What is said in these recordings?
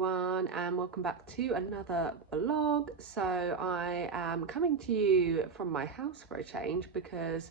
everyone, and welcome back to another vlog. So I am coming to you from my house for a change because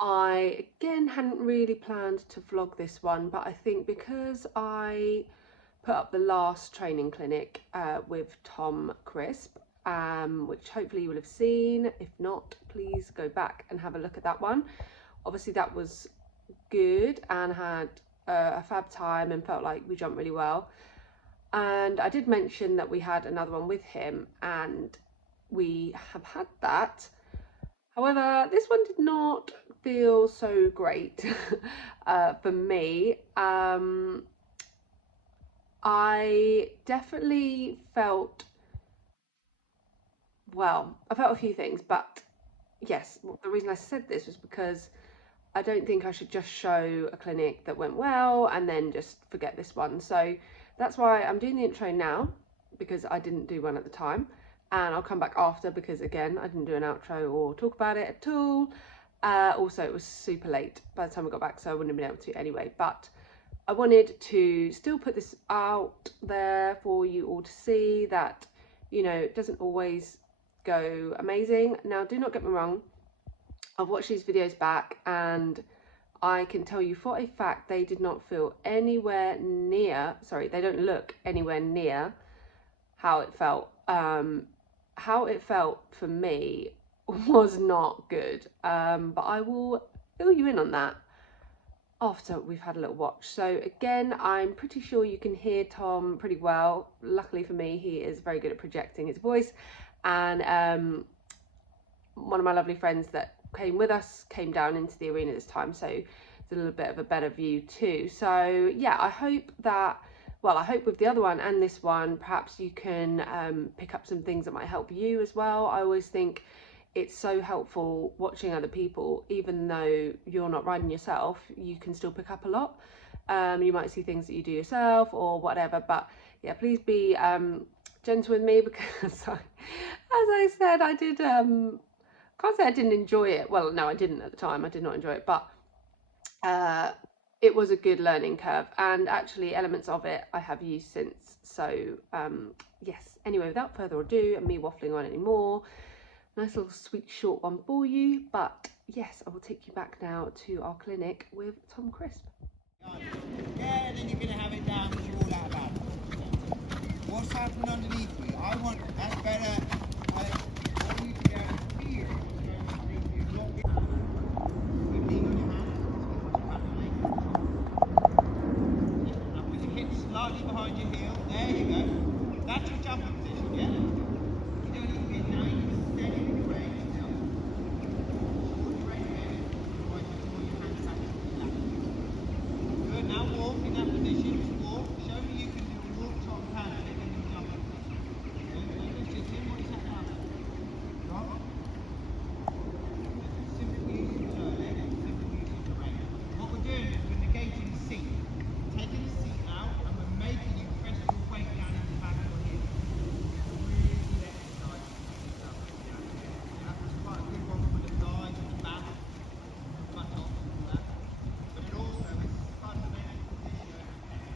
I again hadn't really planned to vlog this one, but I think because I put up the last training clinic with Tom Crisp, which hopefully you will have seen. If not, please go back and have a look at that one. Obviously that was good and had a fab time and felt like we jumped really well. And I did mention that we had another one with him, and we have had that. However, this one did not feel so great for me. I definitely felt, well, I felt a few things, but yes, the reason I said this was because I don't think I should just show a clinic that went well and then just forget this one. So that's why I'm doing the intro now, because I didn't do one at the time, and I'll come back after because again I didn't do an outro or talk about it at all. Also it was super late by the time I got back, so I wouldn't have been able to anyway, but I wanted to still put this out there for you all to see that, you know, it doesn't always go amazing. Now do not get me wrong, I've watched these videos back and I can tell you for a fact they did not feel anywhere near, sorry, they don't look anywhere near how it felt. How it felt for me was not good, but I will fill you in on that after we've had a little watch. So again, I'm pretty sure you can hear Tom pretty well. Luckily for me, he is very good at projecting his voice, and one of my lovely friends that came with us came down into the arena this time, so it's a little bit of a better view too. So yeah, I hope that, well, I hope with the other one and this one perhaps you can pick up some things that might help you as well. I always think it's so helpful watching other people, even though you're not riding yourself, you can still pick up a lot. You might see things that you do yourself or whatever, but yeah, please be gentle with me because as I said, I did can't say I didn't enjoy it. Well, no, I didn't at the time. I did not enjoy it, but it was a good learning curve, and actually elements of it I have used since. So yes, anyway, without further ado and me waffling on anymore, nice little sweet short one for you. But yes, I will take you back now to our clinic with Tom Crisp. Yeah, and then you're going to have it down because you're all out of balance. What's happening underneath you? I want, that's better. I want you to be able to feel. Slightly behind your heel, there you go. That's your jumping position, yeah? You don't need to get now, you can steady with your weight still. Hold your weight again, otherwise you pull your hands back into your lap. Good, now walk in that position, walk. Show me you can do a walk top hand and then you jump up position. Good, go sitting, what is that now? Drop. Simply using the lower leg and simply using the right. What we're doing is we're negating the seat. Taking the seat out and we're making you press your weight down into the back of your hip. Really exercise to keep yourself down. That's quite a good one for the thighs and the back, the buttocks and all that. But it also is fundamental position over there.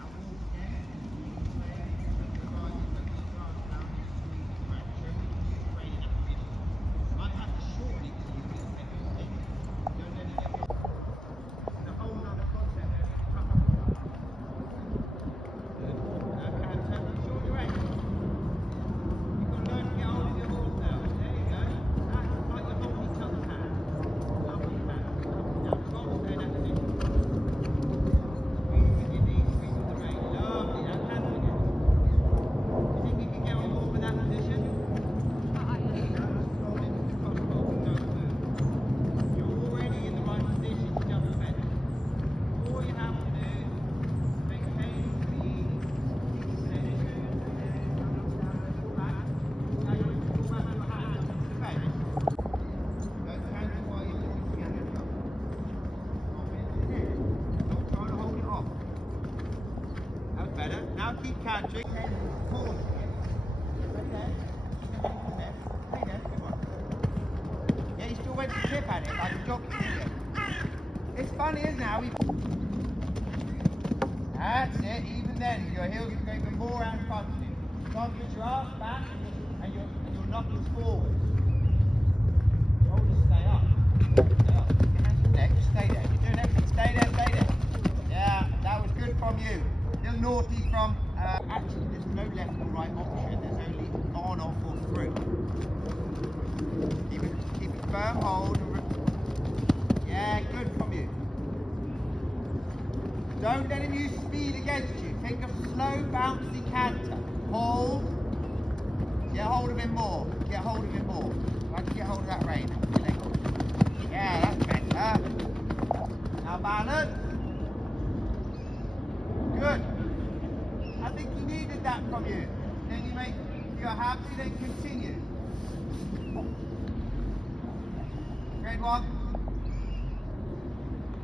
Now walk again, play, the rising, but keep your arms down and squeeze the weight. Show me you can use weight in that position. You might have to shorten it to use it a bit, okay? Don't let it get more. There's a whole other concept there. Better. Now keep countering. Pause. Right there. Hey there. Good one. Yeah, you still went to tip at it like a jockey, didn't you? It's funny, isn't it? How we... That's it. Even extend. Your heels will go even more out in front of you. Confidence your arms back and your knuckles forward. Shoulders stay up. Stay up. Your hands to the neck. Just stay there. You're doing everything. Stay there. Stay there. Yeah, that was good from you. A little naughty from. Actually, there's no left or right option. There's only on, off, or through. Keep it firm hold. Yeah, good from you. Don't let him use speed against you. Think of slow, bouncy canter. Hold. Get hold of him more. Get hold of him more. Try to get hold of that rein. Yeah, that's better. Now balance. Good. I think he needed that from you. Then if you're happy, then continue. Great one.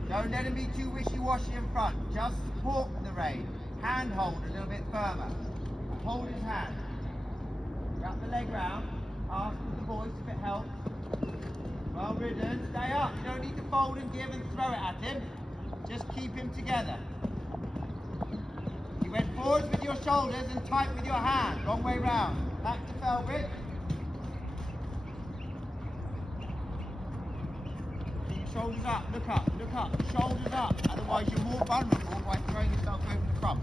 Don't let him be too wishy-washy in front. Just support the rein. Hand hold a little bit firmer. Hold his hand. Wrap the leg round. Ask for the voice if it helps. Well ridden. Stay up. You don't need to fold and give and throw it at him. Just keep him together. You went forwards with your shoulders and tight with your hand. Wrong way round. Back to Felbridge. Shoulders up, look up, shoulders up. Otherwise you're more vulnerable by throwing yourself over the front.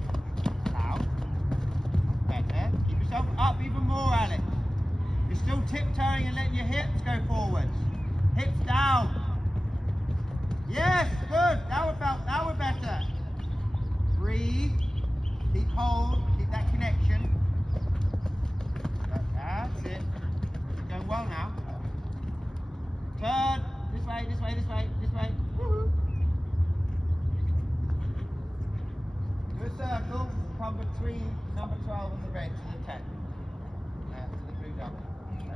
Now, better. Keep yourself up even more, Alex. You're still tiptoeing and letting your hips go forwards. Hips down. Yes, good. That were better. Breathe. Keep hold. Keep that connection. That's it. You're going well now. Turn. This way, this way, this way, this way. Woo-hoo. Do a circle, come between number 12 and the red to the 10. To the blue double. Come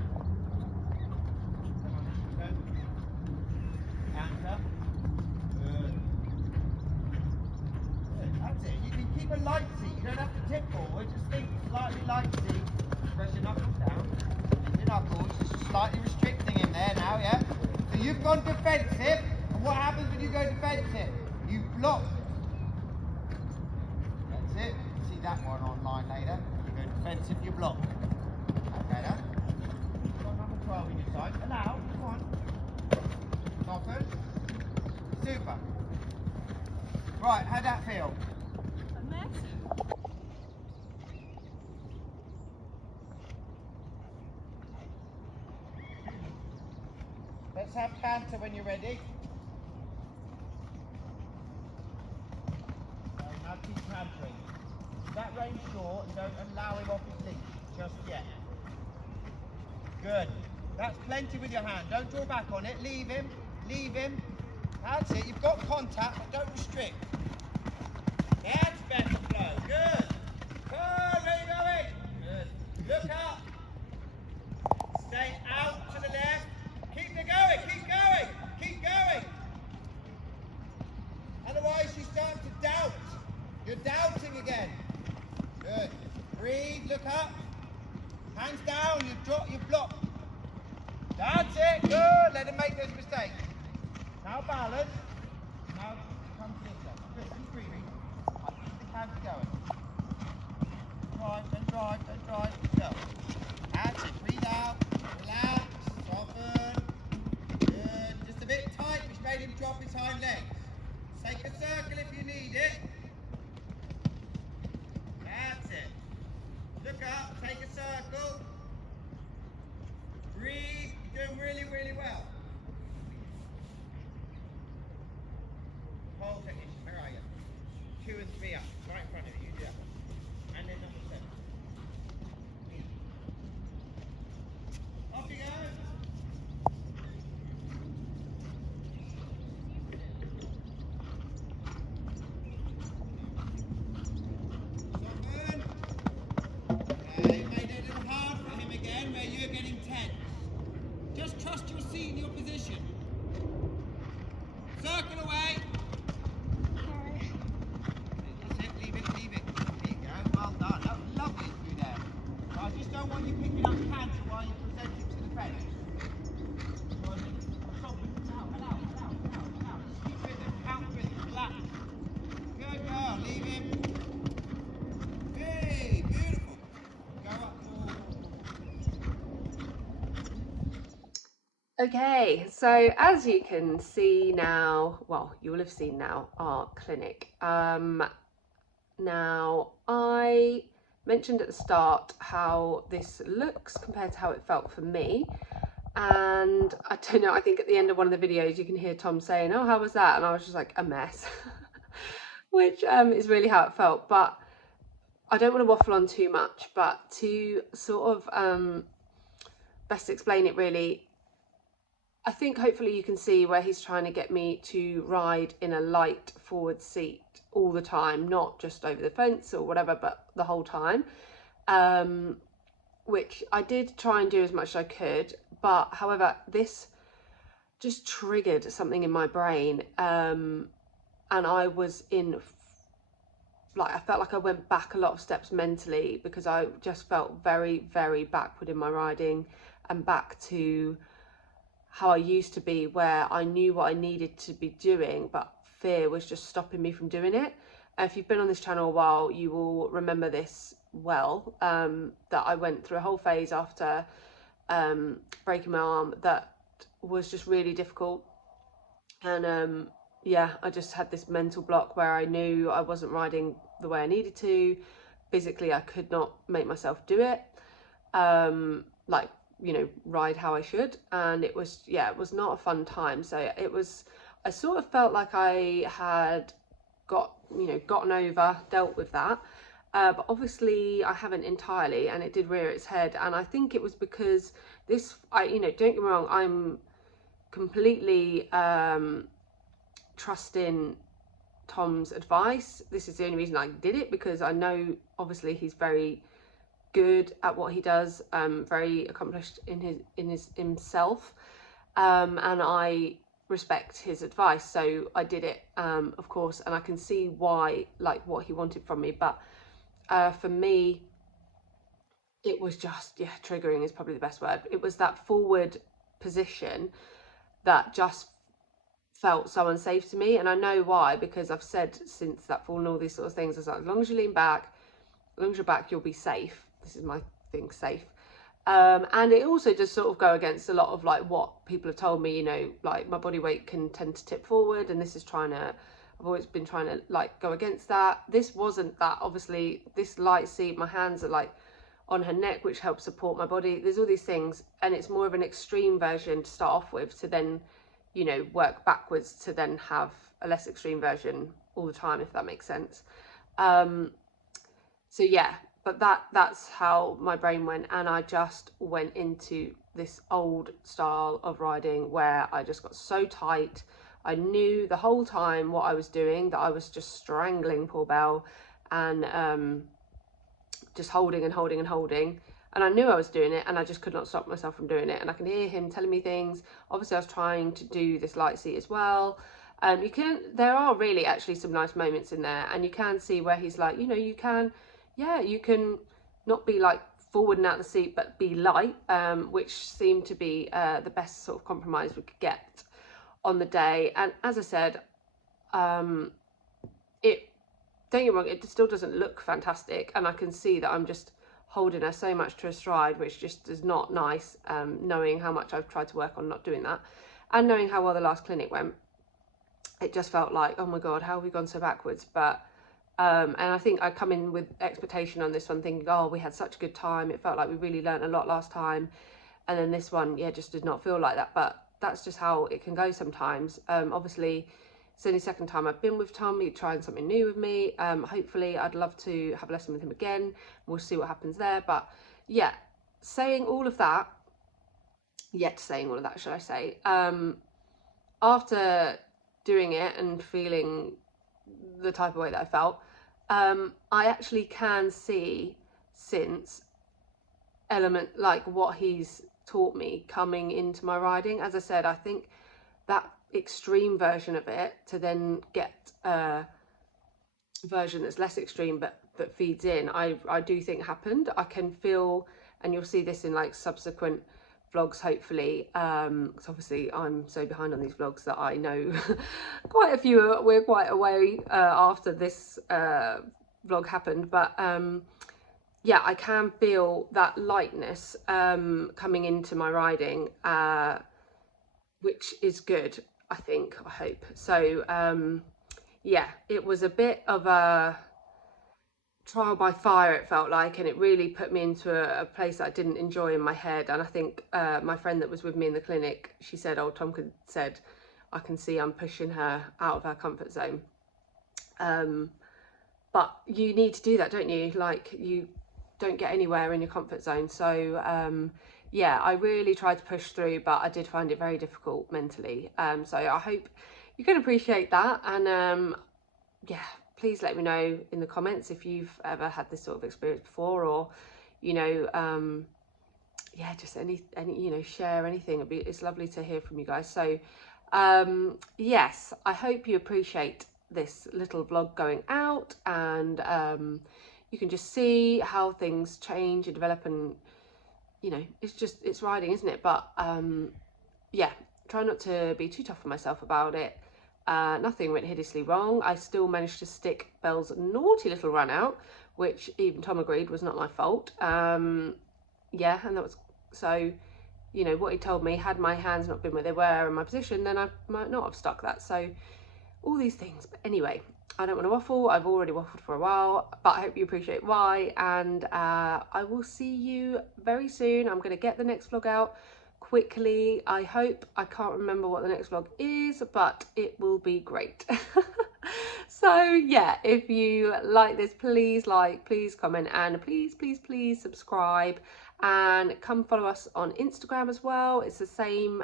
on, turn. Anchor. Good. Good. That's it. You can keep a light seat. You don't have to tip forward. Just think slightly light seat. Press your knuckles down. Your knuckles. Just slightly restricting him there now, yeah? So you've gone defensive, and what happens when you go defensive? You block. That's it. You'll see that one online later. You go defensive, you block. That's better. You've got number 12 in your side. Allow. Come on. Soften. Super. Right, how'd that feel? Amazing. Let's have canter when you're ready. So now keep cantering. That rein short and don't allow him off his leash just yet. Good. That's plenty with your hand. Don't draw back on it. Leave him. Leave him. That's it. You've got contact, but don't restrict. That's better flow. Good. Good. Where are you going? Good. Look up. Stay out to the left. Keep it going, keep going, keep going. Otherwise you start to doubt. You're doubting again. Good. Breathe, look up. Hands down, you block. That's it, good. Let him make those mistakes. Now balance. Now come to this side. Good, keep breathing. Keep the hands going. Drive, don't drive, don't drive. Go. That's it, breathe out. Relax, soften. Good. Just a bit tight, which made him drop his hind legs. Take a circle if you need it. That's it. Look up, take a circle. Breathe. You're doing really, really well. Pole technician, where are you? 2 and 3 up, right in front of you. You do that one. And then number 7. Off you go. You made it a little hard for him again, where you're getting tense. Just trust your seat and your position. Circle away. That's it, leave it, leave it. There you go, well done. That was lovely of you there. But I just don't want you picking up canter while you're presenting to the fence. Allow. Just keep with it, count with it, relax. Good girl, leave him. Okay, so as you can see now, well, you will have seen now our clinic. Now, I mentioned at the start how this looks compared to how it felt for me. And I don't know, I think at the end of one of the videos you can hear Tom saying, "Oh, how was that?" And I was just like, a mess, which is really how it felt. But I don't want to waffle on too much, but to sort of best explain it really, I think hopefully you can see where he's trying to get me to ride in a light forward seat all the time, not just over the fence or whatever, but the whole time. Um, which I did try and do as much as I could, but however, this just triggered something in my brain, and I was in, like, I felt like I went back a lot of steps mentally because I just felt very, very backward in my riding and back to how I used to be, where I knew what I needed to be doing, but fear was just stopping me from doing it. And if you've been on this channel a while, you will remember this well, that I went through a whole phase after breaking my arm that was just really difficult. And yeah, I just had this mental block where I knew I wasn't riding the way I needed to. Physically, I could not make myself do it. Like, you know, ride how I should. And it was, yeah, it was not a fun time. So it was, I sort of felt like I had gotten over, dealt with that. But obviously I haven't entirely, and it did rear its head. And I think it was because this, don't get me wrong, I'm completely trusting Tom's advice. This is the only reason I did it, because I know obviously he's very good at what he does, very accomplished in his himself, and I respect his advice. So I did it, of course, and I can see why, like what he wanted from me. But for me, it was just, yeah, triggering is probably the best word. It was that forward position that just felt so unsafe to me, and I know why, because I've said since that fall and all these sort of things, I was like, as long as you lean back, as long as you're back, you'll be safe. This is my thing, safe. And it also does sort of go against a lot of like what people have told me, like my body weight can tend to tip forward, and this is I've always been trying to like go against that. This wasn't that, obviously. This light seat, my hands are like on her neck, which helps support my body. There's all these things, and it's more of an extreme version to start off with, to then, work backwards to then have a less extreme version all the time, if that makes sense. Um, so yeah, but that's how my brain went, and I just went into this old style of riding where I just got so tight. I knew the whole time what I was doing, that I was just strangling poor Belle, and just holding and holding and holding. And I knew I was doing it, and I just could not stop myself from doing it. And I can hear him telling me things. Obviously, I was trying to do this light seat as well. There are really actually some nice moments in there, and you can see where he's like, you can not be like forward and out the seat, but be light, which seemed to be the best sort of compromise we could get on the day. And as I said, it don't get me wrong, it still doesn't look fantastic, and I can see that I'm just holding her so much to a stride, which just is not nice, knowing how much I've tried to work on not doing that, and knowing how well the last clinic went. It just felt like, oh my god, how have we gone so backwards? But and I think I come in with expectation on this one, thinking, oh, we had such a good time, it felt like we really learned a lot last time, and then this one, yeah, just did not feel like that. But that's just how it can go sometimes. Obviously, it's only the second time I've been with Tom. He's trying something new with me. Hopefully, I'd love to have a lesson with him again. We'll see what happens there. But yeah, saying all of that, should I say, after doing it and feeling the type of way that I felt, I actually can see since element, like what he's taught me coming into my riding. As I said, I think that extreme version of it, to then get a version that's less extreme but that feeds in, I do think happened. I can feel, and you'll see this in like subsequent vlogs hopefully, because obviously I'm so behind on these vlogs that I know quite a few, we're quite away after this vlog happened, but yeah, I can feel that lightness coming into my riding, which is good, I think, I hope. So yeah, it was a bit of a trial by fire, it felt like, and it really put me into a place that I didn't enjoy in my head. And I think my friend that was with me in the clinic, she said, oh, said, I can see I'm pushing her out of her comfort zone. But you need to do that, don't you? Like, you don't get anywhere in your comfort zone. So yeah, I really tried to push through, but I did find it very difficult mentally. So I hope you can appreciate that. And yeah, please let me know in the comments if you've ever had this sort of experience before, or you know, yeah, just any share anything. It's lovely to hear from you guys. So yes, I hope you appreciate this little vlog going out, and you can just see how things change and develop, and it's riding, isn't it? But yeah, try not to be too tough on myself about it. Nothing went hideously wrong. I still managed to stick Belle's naughty little run out, which even Tom agreed was not my fault. Yeah, and that was so. What he told me, had my hands not been where they were in my position, then I might not have stuck that. So all these things. But anyway, I don't want to waffle. I've already waffled for a while, but I hope you appreciate why. And I will see you very soon. I'm going to get the next vlog out quickly, I hope. I can't remember what the next vlog is, but it will be great. So yeah, if you like this, please like, please comment, and please subscribe, and come follow us on Instagram as well. It's the same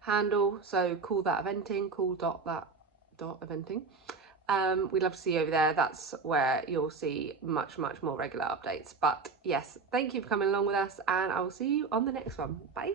handle, so call that eventing, call.that.eventing. We'd love to see you over there. That's where you'll see much more regular updates. But yes, thank you for coming along with us, and I will see you on the next one. Bye.